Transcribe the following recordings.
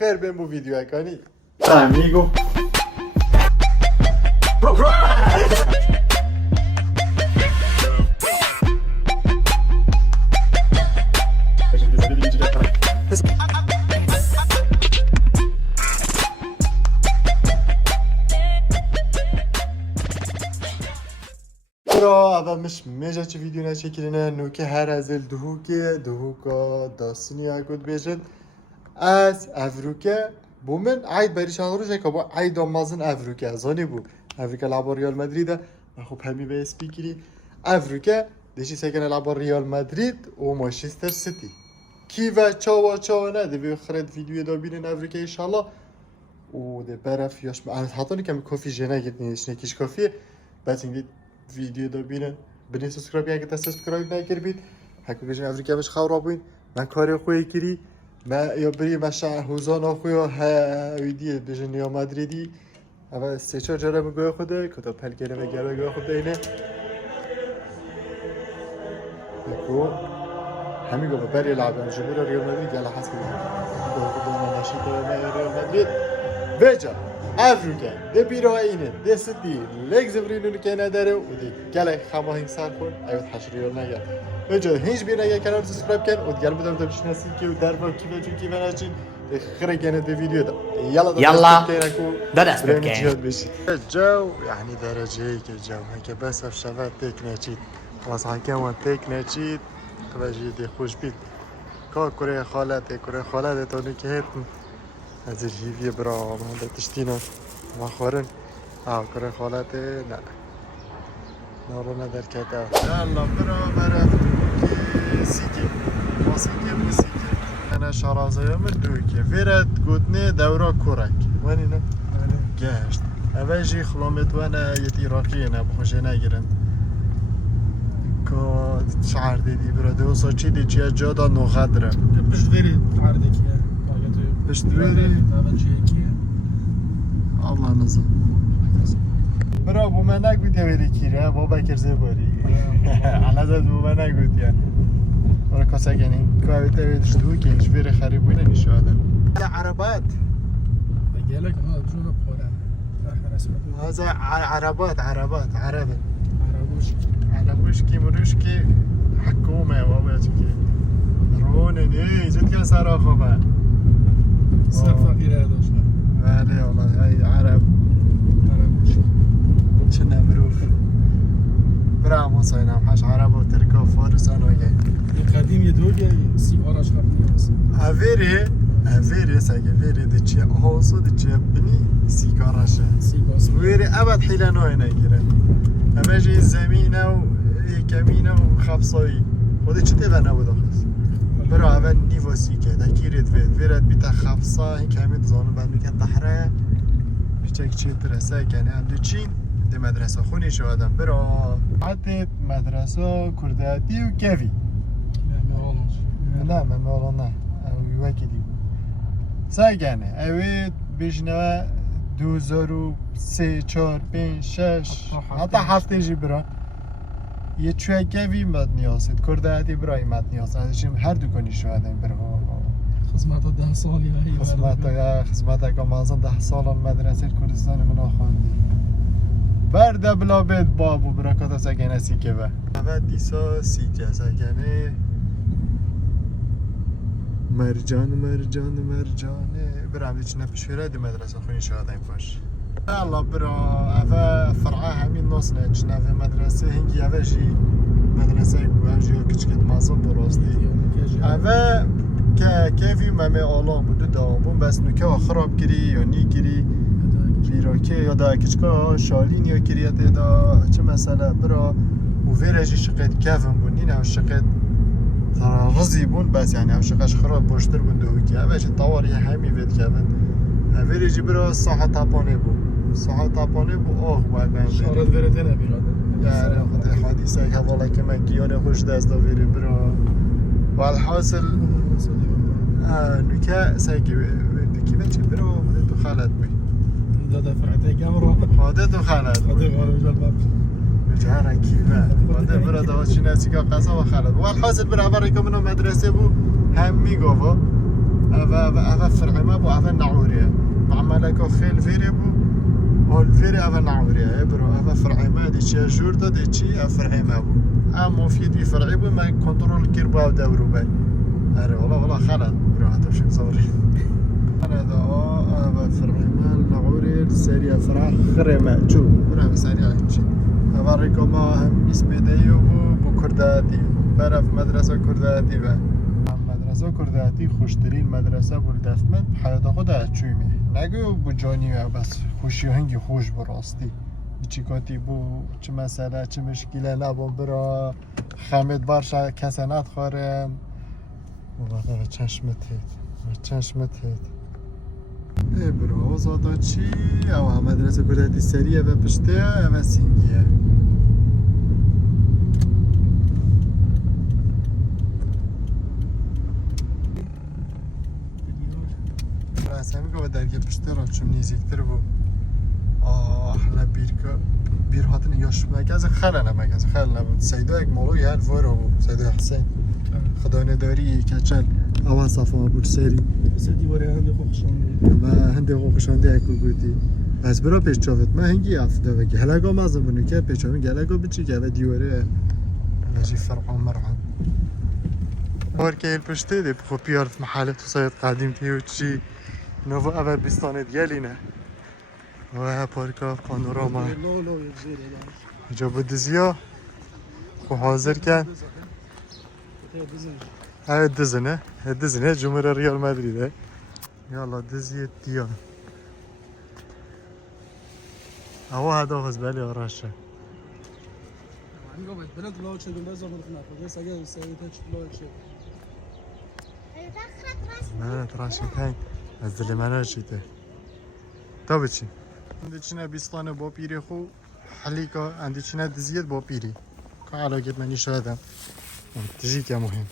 خیر بهم بو ویدیو کنی amigo. برا اول مش میجا چه ویدیو نچکرینه نوکه هر ازل دهوکا داستانی اگود بیشد از افروکه بومن عید بریش آغروشه که با عید آمازن افروکه زانی بو افروکه لعبا ریال مدریده و خب همی به اسپیکری افروکه دیشی سکنه لعبا ریال مدرید و مانچستر سیتی کی و چاوا نه دی خرد ویدیو دا بینن افروکه ایشالله و ده برف یاش حتی که کافی جنه گید نیست نکیش کافیه بس این ویدیو دا بینن بنی سبسکرایب یا که سبسکرایب نکردید حکم بجن افریقا بش خورا بین من کاری خوی کری ما یا بری مشاع حوزان آخوی ها ویدیو بجن یا مدریدی اما سه چهار جرا میگوی خوده کتا پل کنه و گرا گوی خوده اینه بکو همی گوه بری لعبه جمهور ریال مدرید گله حس کنه گوه خوده من نشید و ریال مدرید بجا افریقا ده بیرو اینه ده سیتی لگز برینو که نداره و ده گله خماهنگ سر کن ایوت حشریال نگه بجا هیچ بیر نگه کنار سبسکرایب کن و دیگر بدم بشناسی که در با کی بجو کی بناشین خیره کنه ده ویدیو ده يلا دست بریم بکن جهاد بشی جو یعنی درجه ای که جو که بس اف شود تک نچید واسه که ما تک نچید توجه ده خوش بید که کره خالته تونی که هتن از الجيفية برا ما عندها تشتينا ما خورن كره خالته لا نارونا در كتا يلا برا سيكي انا شرازة يوم الدوكي فيرت قوتني دورا كورك وينينا قاشت أباجي خلومت وانا يتيراكينا بخوشينا جرن كو شعر ديدي برا دوسا چي دي چي جادا نو غدره بش غيري عردك يا اشتري الله نظام برا بو من نگوید ویری کیره با بکر زباری على زد بو من نگوید یا برا کاسا گنین کاوی تاوید شدو کنش ویری خریبوینه نیشو آدم عربات بقالك انا بشوف بقولها هذا عربات عربوشكي مروشكي حكومة واباتكي رونني زد كان صراخة بقى صار فقير هذا شنو؟ بله والله هاي عرب كنا مروف برا صاينا حاج عرب وتركا وفارس انا وياي القديم يدوق سيجاره شربني بس افيري ساقي فيري دتشي هوسو دتشي بني سيجاره ويري ابد حيلا نو هنا يجري اماجي زمينه وكمينه وخفصوي خودي چته بنا بود خلاص برا اول نیواسی که دکیرت ویرد بیتا خفصا این کمی زانو بند میکن تحره بیچک چی درسه کنه هم دو چین ده مدرسه خونی شو آدم برا حتی مدرسه کرداتی و کفی نه ممالا نه وکی دی سای کنه اوید بیشنوه 2003 4 5 6 حتی هفته جی برا یه چوه گوی مد نیازید کرده هدی برای مد نیاز ازشیم هر دو کنی شوهدیم برای خدمت 10 سال یا هی خدمت که مازن 10 سال مدرسه کردستان من آخوندی برده بلا بید بابو برکات سگنه سیکه به اول دیسا سیکه سگنه مرجانه برام دیچ نپشوره دی مدرسه خونی شوهدیم باش الله برا اوه فرعه همین ناس نه چنه اوه مدرسه هنگی اوه جی مدرسه اوه جی کچکت مازن براستی اوه که کیفی ممه آلان بوده دامون بس نوکه خراب گیری یا نی گیری بیراکه یا دا کچکا شالین یا گیریت دا چه مسئله برا و ویرجی شقید کفن بون این او شقید غزی بون بس یعنی او شقش خراب باشتر بون دوکی اوه جی طواری همی وید کفن ویرجی برا ساحه تاپانه بون آخ باید من شارت ورده نبیراده در خود حدیثه که والا که من گیانه خوش دست داویری برا و الحاصل نکه سایگی دکی بچه برا خودت تو خالت بی دادا فرعته کامرا خودت تو خالت بی جهره کیمه خودت برا داشتی نسی که قصا و خالت و الحاصل برا برای که منو مدرسه بو هم میگوه أفا فرع ما بو أفا نعوريا معملك خيل فيري بو هول فيري أفا نعوريا برو أفا فرع ما دي شي جورتا دي شي فرع ما بو مفيد في فرعي بو ما كنترول كيربو أو دورو باي أري والله خلط برو هاتو شي مصوري أنا دا أفا فرع ما نعوري السريع فرع خريمة شو برو سريع هنشي أفا ريكو ما هم اسميديو بو كرداتي برف مدرسة كرداتي با مدرسه کرداتی خوشترین مدرسه بود دفمن حیات خود اچویمی نگو بو جانی و بس خوشی هنگی خوش براستی چی کاتی بو چه مسئله چه مشکله نبون برا خمید بارشا کسنت خارن و بقیه چشمت هید ای برو آزادا چی او مدرسه کرداتی سریه و پشته و سینگیه سمی که درگه پشته را چون نیزیکتر بو احلا بیر هاتن یاش مگز خل نبود سیدا یک مولوی هر وارا بو سیدا حسین خدا نداری کچل اول صفا بود سری دیواری هنده خوخشانده و هنده خوخشانده اکو گودی از برا پیش چاوت من هنگی افته وگی هلگا مازم بونو که پیش چاوی گلگا بچی که و دیواره نجی فرقان مرحان بارکه پشته دی بخو پیارت محله تو سایت قدیم تیو چی نوو اول بیستانه دیگلینه و پارکا پانوراما اینجا بود دزیا خو حاضر کن دزنه جمهور ریال مدریده یالا دزی دیان اوه هدا خز بلی آراشه بلد لاچه دنبال زمان خنافه بس اگه سایده چه لاچه نه تراشی تنگ از دل من چیته تا بچین اندیچینه بیستانه با پیری خو حلیکا اندیچینه دزیت با پیری که علاقت منی شایدم تجی که مهم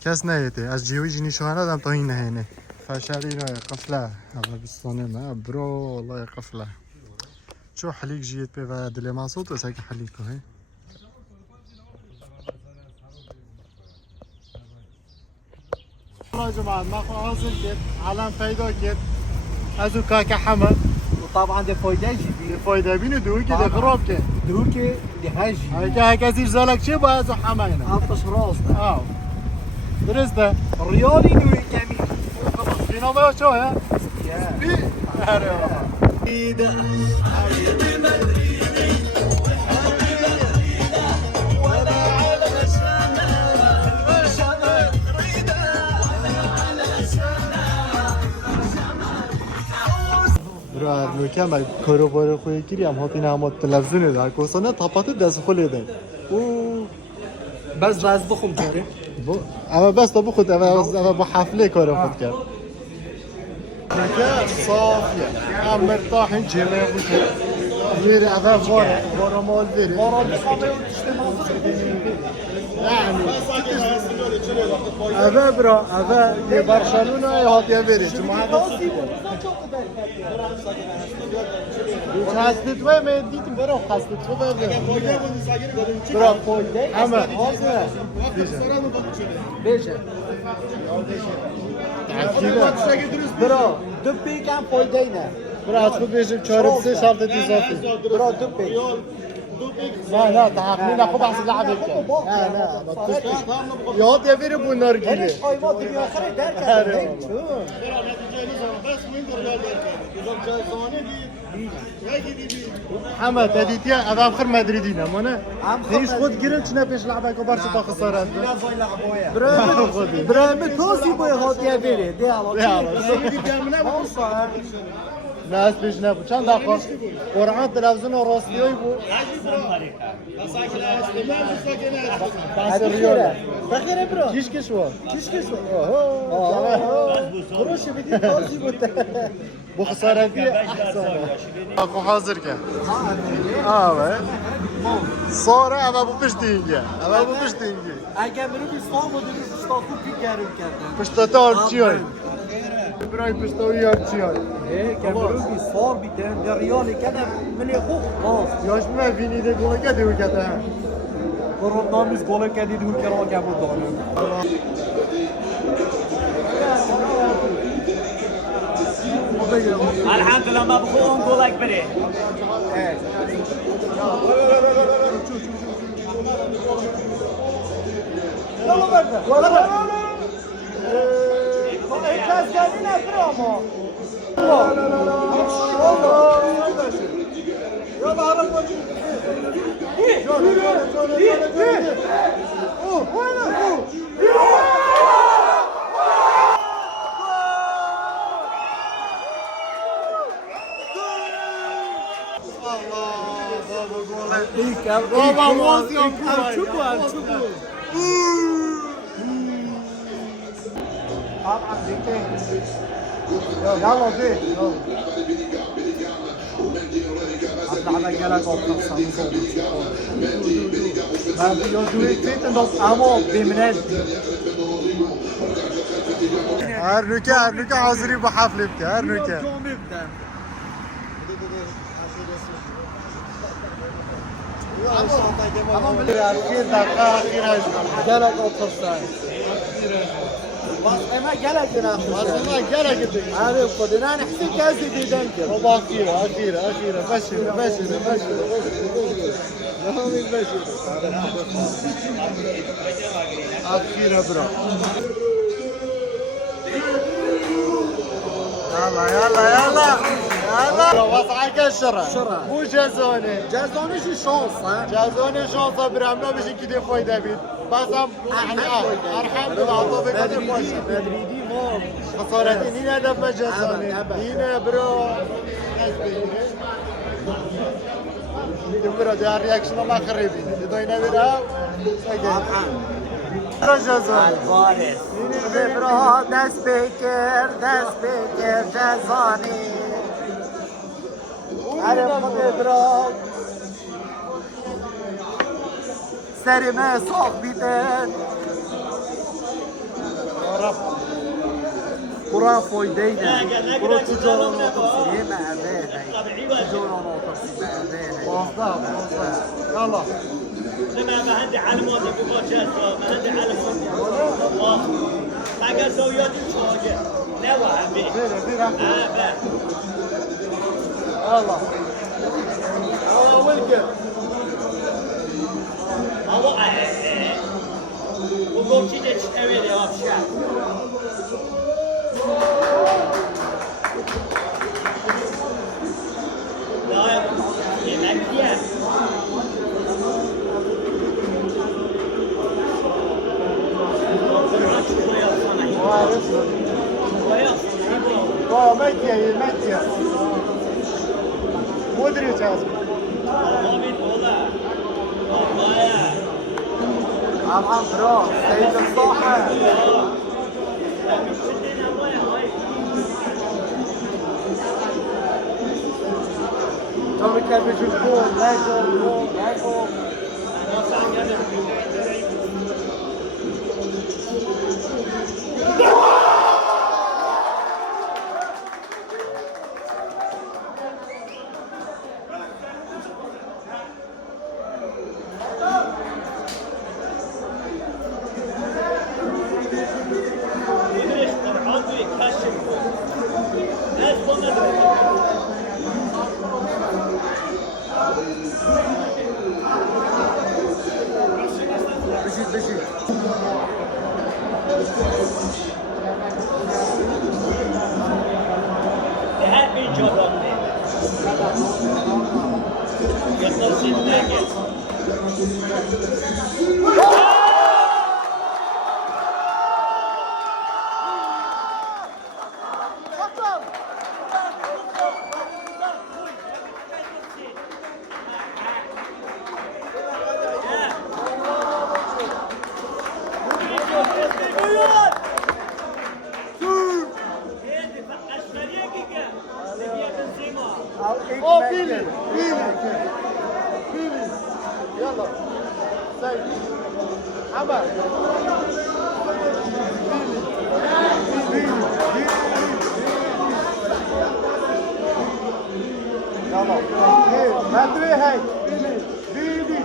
کس نیته از جیوی جی نشانه دم تا این نهینه فشاری نه قفله اما بیستانه ما برو والله قفله چو حلیک جیت به و دل من صوت واسه که حلیکا هی يا جماعة ما حاصل كيف علم پیدا کرد از او کاک حمد وطبعا ده فايده جديد فایده بینو دو که ده خراب که دروكي دي هاجي اگه کسی زالک چه با از او حمه اینا عطش راس ده آه درسته الرياضي نوي جميل اینا ما چه ها بی اره برای لوکم از کاروبار خوی گیری هم هاتی نماد تلویزیون دار کوسانه تاپات دست خالی ده او بس راز بخم كاري اما بس تو بخود اما با حفله کار خود کرد لکه صافیه هم مرتاحین جمعه بوده ویره اول وارا مال ویره ورا بخامه وتشتي يعني اول برا اول یه برشلونه یا هاتیه ویره خستت و من دیدم برا خستت و برا همه بيجا برا دبي كان فايدينا برا از خود بیشم 4 3 شرط اضافی برا دبي لا تحققنا خوب احسن لعبه لا يا هات يا فيري بو نرجيله ليش قايمات الدنيا اخر دار حمد هديتي انا اخر مدريدينا مانا ليش خود جيرن چنا پیش لعبه کو بارسا تا خسارت برامي توسي بو هات يا فيري دي على ناس پیش نبود چند دقیقه قرعه تلویزیون و راستیایی بود بس ریاله بخير برو کیش کشوا بروش بدي توسي بو bu خسارتی احسن اخو حاضر کرد آوه ساره اما bu piştiğinge ama bu piştiğinge اگه برو İstanbul'da bir İstanbul pikarım kerdin piştata artçıyor برای پشتوی artçıyor که برو بی سار بیتن در ریالی کده من خوب خلاص yaş mı vini de gole kedi o kete برو نامیز گله کدید هو کرا که بود دانم الحمد لله ما بخون قولك بري يلا برده الكاس قاعدين افرامو يلا عرف يلا دي Hatta gelen olmazsanız olur. Ben videoyu nog ama bimine. Her nüke hazırı bu haflipte her nüke. Tamam Bir dakika ahir Gelen otursan. Bas ama geleceksin akşam. Aslında gerek değil. عارف قدنا نحسب كاسي في دنكر Baba akira. Beşir. Devam et Beşir. Akira bro. يلا وضعك الشرع مو جازوني شو شانس ها جازوني شانسه برامنا باش كده فايده بيت بس هم ارحم بالعطوه بقدر مدريدي مو خسارتي نين هدف جازوني نين برو برو ده رياكشن ما خربين ده ينا برا جازوني الفارس برو دست بكر جزاني عارف برو سرمه صاف بیدن قرآن فویدینه برو تجاران آترسی معده تجاران آترسی معده يلا لما ما عندي على موضوع بوجهات ما عندي على موضوع حاجه زوجات شويه لا وعبي يلا ويلكم هو وقوم كده تشتغل يا ابشع لا يا مكيان مكية مدري جاز عم برو سيد الصاحب تومي كابي جبون لا يقوم بشيت هل بيجربني يتصل لك بيلي يلا سيد عمر يلا ما ادري هاي بيلي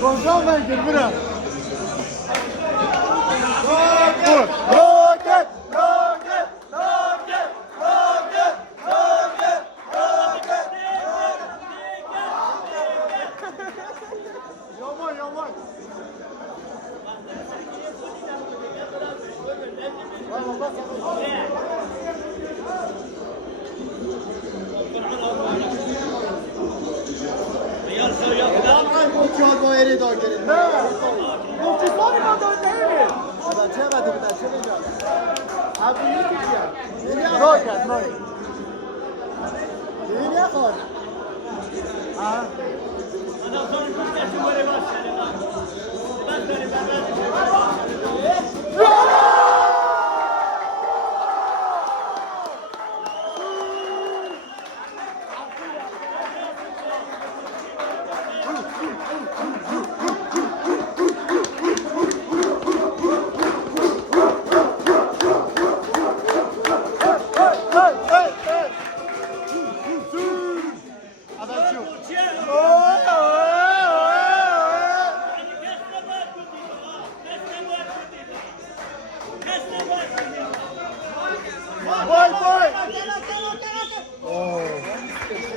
Gonzalo verdir bura.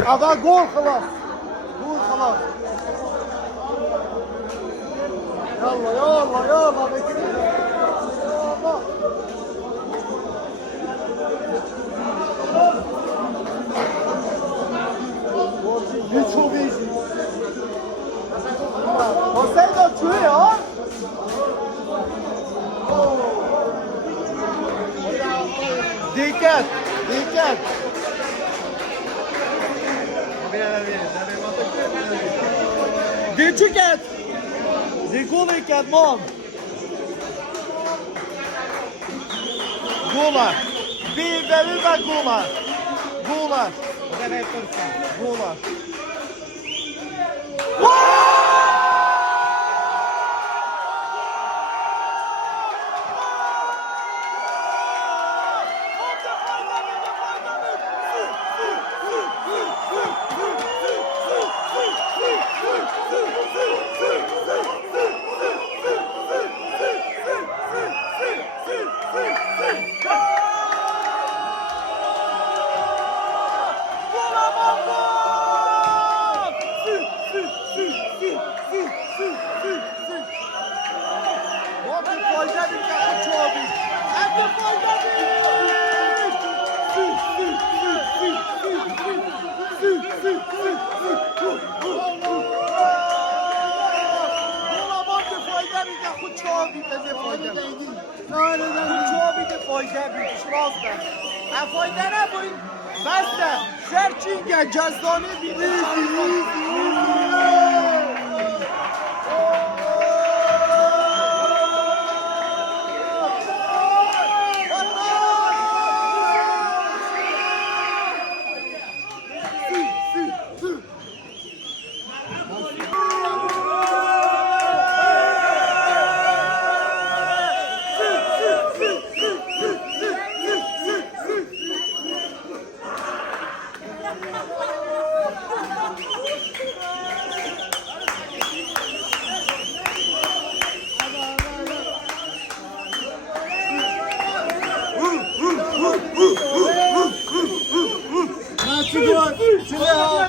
هذا جول خلاص جول خلاص يلا يلا يلا بكري يلا hiç çok iyisin. Hossein atıyor ya. Dikkat, dikkat. Dikkat. Dikkat, mom. Gola. Bir verir bak gola. Gola. Gola.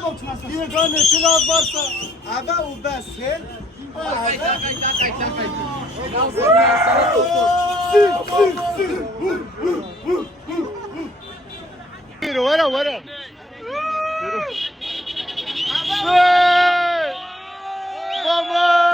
Bir tane silah varsa ebe o bes hel. ورا ورا Vamos!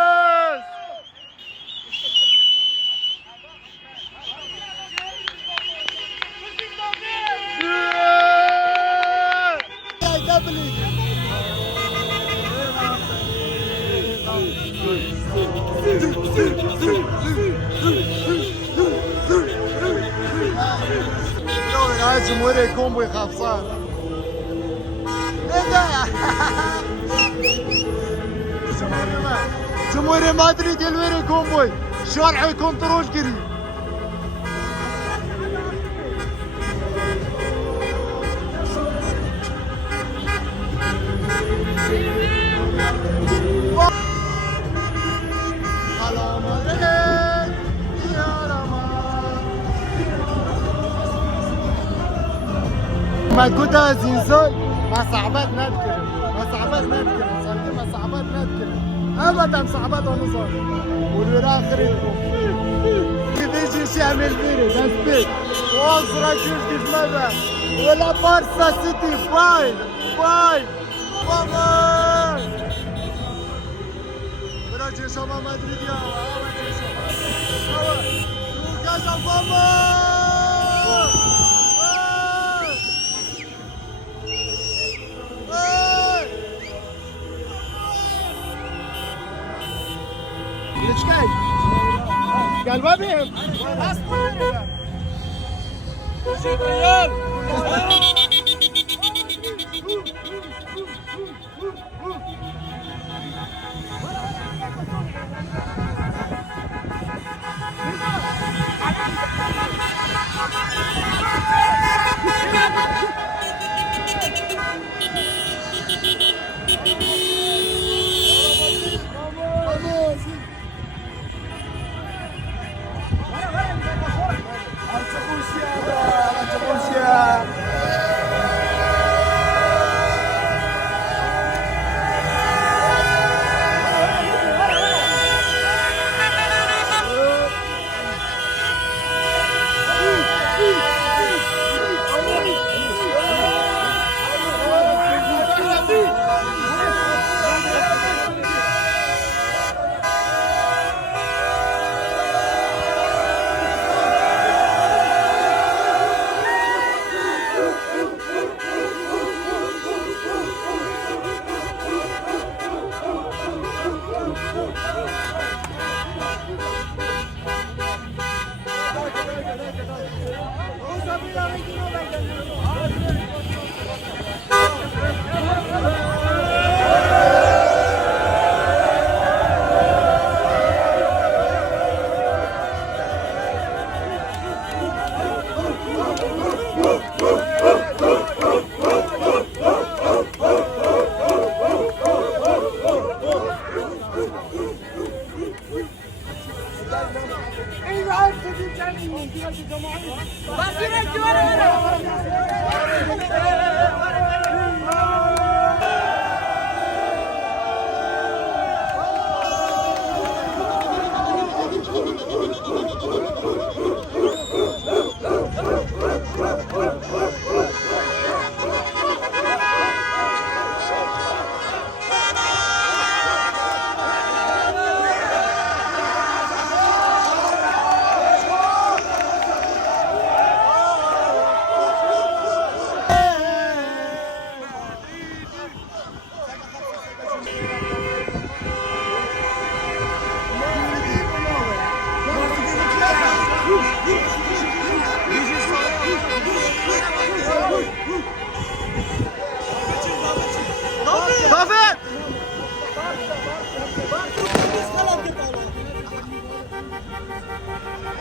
هاي جمهوري كومبو خفصان جمهوري مدريد الويري كومبوي شرعي كنترول كري ما كنت زيزوي ما صعبات نذكر ما صعبات نذكر صدق ما صعبات نذكر ابدا صعبات ونصر والوراء اخرتكم كيف يجي يعمل فيني بس بيت وانصر اشوف كيف ماذا ولا بارسا سيتي باي باي فاموس براجع شما مدريد يا لوكاس فاموس ليش جاي؟ قال ما بيهم ريال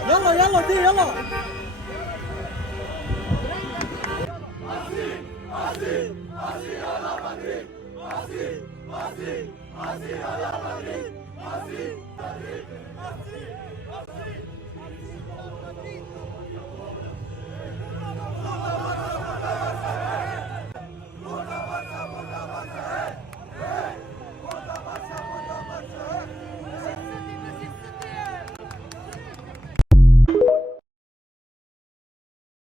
يلا يلا دي يلا Madrid!